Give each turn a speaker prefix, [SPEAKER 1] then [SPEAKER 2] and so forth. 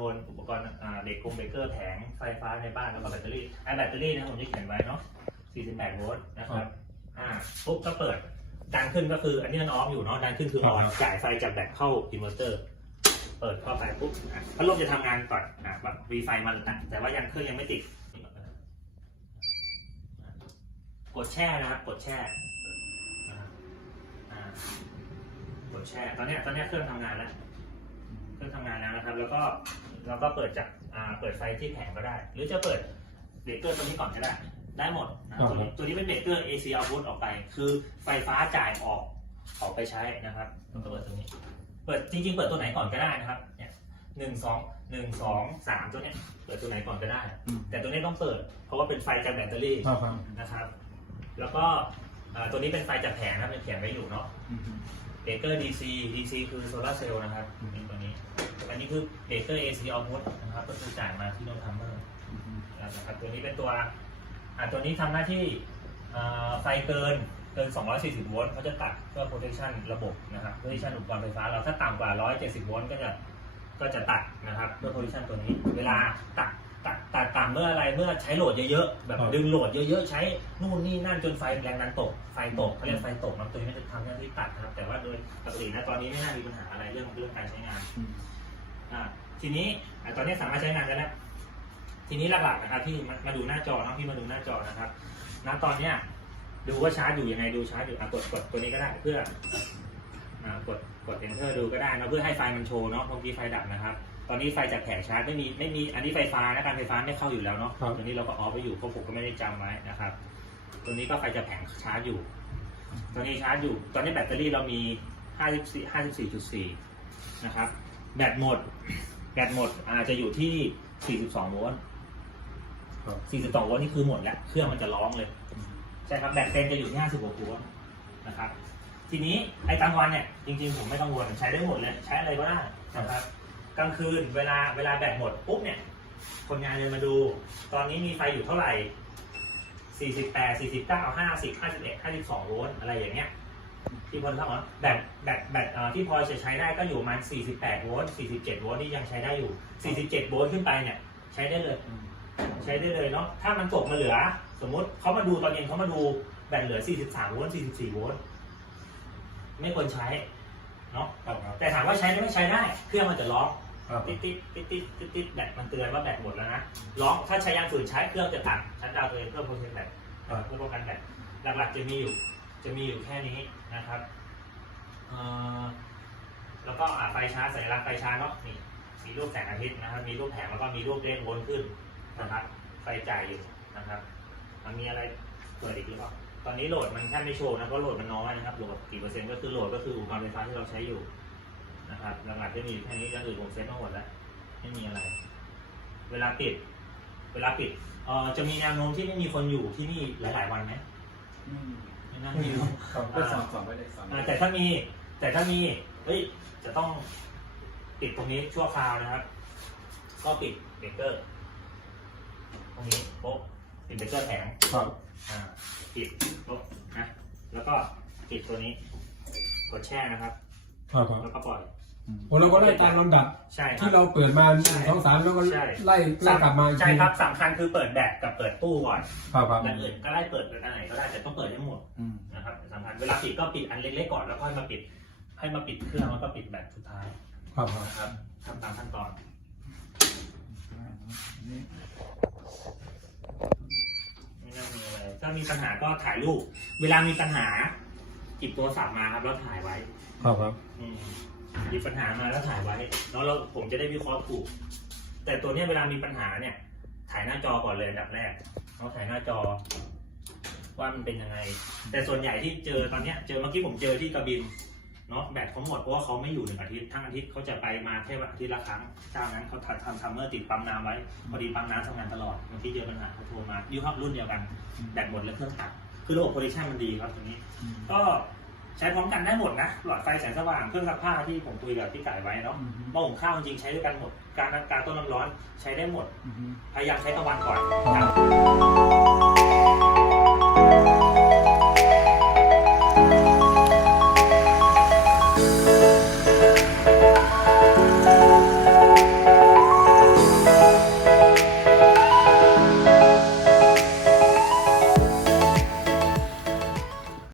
[SPEAKER 1] ทนอุปกรณ์อ่าเด็กกงเบรกเกอร์แผงไฟฟ้าในบ้านแล้วก็แบตเตอรี่ไอ้แบตเตอรี่นะผมจะเขียนไว้เนาะ 48 โวลต์นะครับ อ่าปุ๊บก็เปิด ดันขึ้นก็คืออันนี้มันออฟอยู่เนาะ ดันขึ้นคือออนจ่ายไฟจากแบตเข้าอินเวอร์เตอร์ เปิดเข้าไปปุ๊บอะพัดลมจะทำงานก่อนอะแบบวีไฟมันอะแต่ว่ายังเครื่องยังไม่ติด กดแช่นะครับ กดแช่นะครับอ่ากดแช่ ตอนเนี้ยตอนเนี้ยเครื่องทำงานแล้ว เครื่องทำงานแล้วนะครับ แล้วก็เราก็เปิดจากอ่าเปิดไฟที่แผงก็ได้ หรือจะเปิดเบรกเกอร์ตัวนี้ก่อนก็ได้ได้หมดนะครับตัวนี้ตัวนี้เป็นเบรกเกอร์ AC output ออกไป คือไฟฟ้าจ่ายออกออกไปใช้นะครับต้องเปิดตัวนี้ เปิดจริงๆ เปิดตัวไหนก่อนก็ได้นะครับเนี่ยหนึ่งสองหนึ่งสองสามตัวเนี้ยเปิดตัวไหนก่อนก็ได้
[SPEAKER 2] อืม
[SPEAKER 1] แต่ตัวนี้ต้องเปิด เพราะว่าเป็นไฟจากแบตเตอรี่
[SPEAKER 2] ครับครับ
[SPEAKER 1] นะครับ แล้วก็อ่า ตัวนี้เป็นไฟจากแผงนะเป็นแผงไว้อยู่เนาะ
[SPEAKER 2] อืม
[SPEAKER 1] เบรกเกอร์ DC DC คือโซลาร์เซลล์นะครับ
[SPEAKER 2] อืม
[SPEAKER 1] เป็นตัวนี้ อันนี้คือเบรกเกอร์ AC output นะครับ ก็คือจ่ายมาที่โนทัมเมอร์
[SPEAKER 2] อืม
[SPEAKER 1] นะครับตัวนี้เป็นตัวอ่าตัวนี้ทำหน้าที่อ่าไฟเกินเกิน 240 โวลต์เขาจะตัดเพื่อ protection ระบบนะครับ protection อุปกรณ์ไฟฟ้าเราถ้าต่ำกว่า 170 โวลต์ก็จะก็จะตัดนะครับเพื่อ protection ตัวนี้ เวลาตัด ตัดตัดต่ำเมื่ออะไรเมื่อใช้โหลดเยอะๆแบบดึงโหลดเยอะๆใช้นู่นนี่นั่นจนไฟแรงดันตกไฟตกเขาเรียกไฟตกนะตัวนี้ไม่ได้ทำหน้าที่ตัดนะครับ แต่ว่าโดยปกตินะตอนนี้ไม่น่ามีปัญหาอะไรเรื่องเรื่องการใช้งาน
[SPEAKER 2] อืม
[SPEAKER 1] อ่าทีนี้อ่าตอนนี้สามารถใช้งานกันแล้วทีนี้หลักๆนะครับที่มามาดูหน้าจอนะพี่มาดูหน้าจอนะครับณตอนเนี้ยดูว่าชาร์จอยู่ยังไงดูชาร์จอยู่อะกดกดตัวนี้ก็ได้เพื่ออ่า กดกด enter ดูก็ได้นะเพื่อให้ไฟมันโชว์เนาะบางทีไฟดับนะครับ ตอนนี้ไฟจากแผงชาร์จไม่มีไม่มีอันนี้ไฟฟ้านะการไฟฟ้าไม่เข้าอยู่แล้วเนาะ
[SPEAKER 2] ครับ
[SPEAKER 1] ตัวนี้เราก็ออฟไว้อยู่เพราะผมก็ไม่ได้จำไว้นะครับ ตัวนี้ก็ไฟจากแผงชาร์จอยู่ตัวนี้ชาร์จอยู่ ตอนนี้แบตเตอรี่เรามี54 54.4นะครับแบตหมดแบตหมดอาจจะอยู่ที่ 42 โวลต์
[SPEAKER 2] ครับ
[SPEAKER 1] 42 โวลต์นี่คือหมดแล้ว เครื่องมันจะร้องเลย ใช่ครับ แบตเต็มจะอยู่ที่ 56 โวลต์นะครับ ทีนี้ไอ้กลางวันเนี่ยจริงๆผมไม่ต้องวนใช้ได้หมดเลยใช้อะไรก็ได้นะครับกลางคืนเวลาเวลาแบตหมดปุ๊บเนี่ยคนงานเดินมาดู ตอนนี้มีไฟอยู่เท่าไหร่ 48 49 50 51 52โวลต์อะไรอย่างเงี้ยที่พอทราบว่าแบตแบตแบตที่พอจะใช้ได้ก็อยู่ประมาณ 48 โวลต์ 47 โวลต์ที่ยังใช้ได้อยู่ 47 โวลต์ขึ้นไปเนี่ยใช้ได้เลย ใช้ได้เลยเนาะถ้ามันตกมาเหลือ สมมติเขามาดูตอนเย็นเขามาดูแบตเหลือ 43 โวลต์ 44 โวลต์ ไม่ควรใช้เนาะ
[SPEAKER 2] ครับครับ
[SPEAKER 1] แต่ถามว่าใช้ได้ไม่ใช้ได้เครื่องมันจะร้อง
[SPEAKER 2] ครับ
[SPEAKER 1] ติดติดติดติดติดติดแบตมันเตือนว่าแบตหมดแล้วนะร้องถ้าใช้ยางฝืนใช้เครื่องจะตัดชันดาวน์ตัวเองเพื่อโปรเทคแบตเพื่อป้องกันแบตหลักๆจะมีอยู่จะมีอยู่แค่นี้นะครับเอ่อแล้วก็อ่าไฟชาร์จสัญลักษณ์ไฟชาร์จเนาะนี่มีรูปแสงอาทิตย์นะครับมีรูปแผงแล้วก็มีรูปเลขวนขึ้นนะครับไฟจ่ายอยู่นะครับมันมีอะไรเปิดอีกหรือเปล่า ตอนนี้โหลดมันแค่ไม่โชว์นะเพราะโหลดมันน้อยนะครับโหลดกี่เปอร์เซ็นต์ก็คือโหลดก็คืออุปกรณ์ไฟฟ้าที่เราใช้อยู่นะครับหลักๆจะมีแค่นี้อย่างอื่นผมเซ็ตมาหมดแล้วไม่มีอะไร เวลาปิด เวลาปิดเอ่อจะมีแนวโน้มที่ไม่มีคนอยู่ที่นี่หลาย ๆ วันไหมไม่น่ามี
[SPEAKER 2] ครับก็สอนสอนไปเลยสอน
[SPEAKER 1] อ่าแต่ถ้ามี แต่ถ้ามีเฮ้ยจะต้องปิดตรงนี้ชั่วคราวนะครับ ก็ปิดเบรกเกอร์ตรงนี้โป๊ะปิดเบรกเกอร์แผง
[SPEAKER 2] ครับ
[SPEAKER 1] อ่าปิด ก็ปิดตัวนี้ กดแช่นะครับ
[SPEAKER 2] ครับครับ
[SPEAKER 1] แล้วก็ปล่อย
[SPEAKER 3] โอ้เราก็ได้ตามลำดับ
[SPEAKER 1] ใช่ครั
[SPEAKER 3] ที่
[SPEAKER 1] บ
[SPEAKER 3] เราเปิดมาห
[SPEAKER 1] ใช่
[SPEAKER 3] นึ่งสองสามแล้วก็
[SPEAKER 1] ใช่
[SPEAKER 3] ไล่ไล่กลับมาอีก
[SPEAKER 1] ใช่
[SPEAKER 3] ที
[SPEAKER 1] ครับสำคัญคือเปิดแบตกับเปิดตู้ก่อน
[SPEAKER 3] ครับครับ
[SPEAKER 1] อย่างอื่นก็ได้เปิดเปิดอันไหนก็ได้แต่ต้องเปิดให้หมด
[SPEAKER 2] อืม
[SPEAKER 1] นะครับสำคัญเวลาปิดก็ปิดอันเล็กๆก่อนแล้วค่อยมาปิด ให้มาปิดเครื่องแล้วก็ปิดแบตสุดท้าย
[SPEAKER 3] ครับครับ
[SPEAKER 1] นะครับทำตามขั้นตอน ไม่น่ามีอะไร ถ้ามีปัญหาก็ถ่ายรูป เวลามีปัญหาหยิบโทรศัพท์มาครับแล้วถ่ายไว้
[SPEAKER 3] ครับครับ
[SPEAKER 1] อืมหยิบปัญหามาแล้วถ่ายไว้แล้วเราผมจะได้วิเคราะห์ถูก แต่ตัวเนี้ยเวลามีปัญหาเนี่ย ถ่ายหน้าจอก่อนเลยอันดับแรกเราถ่ายหน้าจอ ว่ามันเป็นยังไง แต่ส่วนใหญ่ที่เจอตอนเนี้ยเจอเมื่อกี้ผมเจอที่กระบิน เนาะแบตเขาหมดเพราะว่าเขาไม่อยู่หนึ่งอาทิตย์ทั้งอาทิตย์เขาจะไปมาแค่วันอาทิตย์ละครั้งเจ้านั้นเขาทำทำทัมเมอร์ติดปั๊มน้ำไว้ พอดีปั๊มน้ำทำงานตลอดบางทีเจอปัญหาเขาโทรมายี่ห้อรุ่นเดียวกันแบตหมดแล้วเครื่องตัดคือระบบโปรดิชันมันดีครับตัวนี้ ก็ใช้พร้อมกันได้หมดนะหลอดไฟแสงสว่างเครื่องซักผ้าที่ผมคุยกับพี่ไก่ไว้เนาะ
[SPEAKER 2] อืม
[SPEAKER 1] หม้อหุงข้าวจริงๆใช้ด้วยกันหมด การการต้มน้ำร้อนใช้ได้หมด
[SPEAKER 2] อืม
[SPEAKER 1] พยายามใช้ตะวันก่อนครับ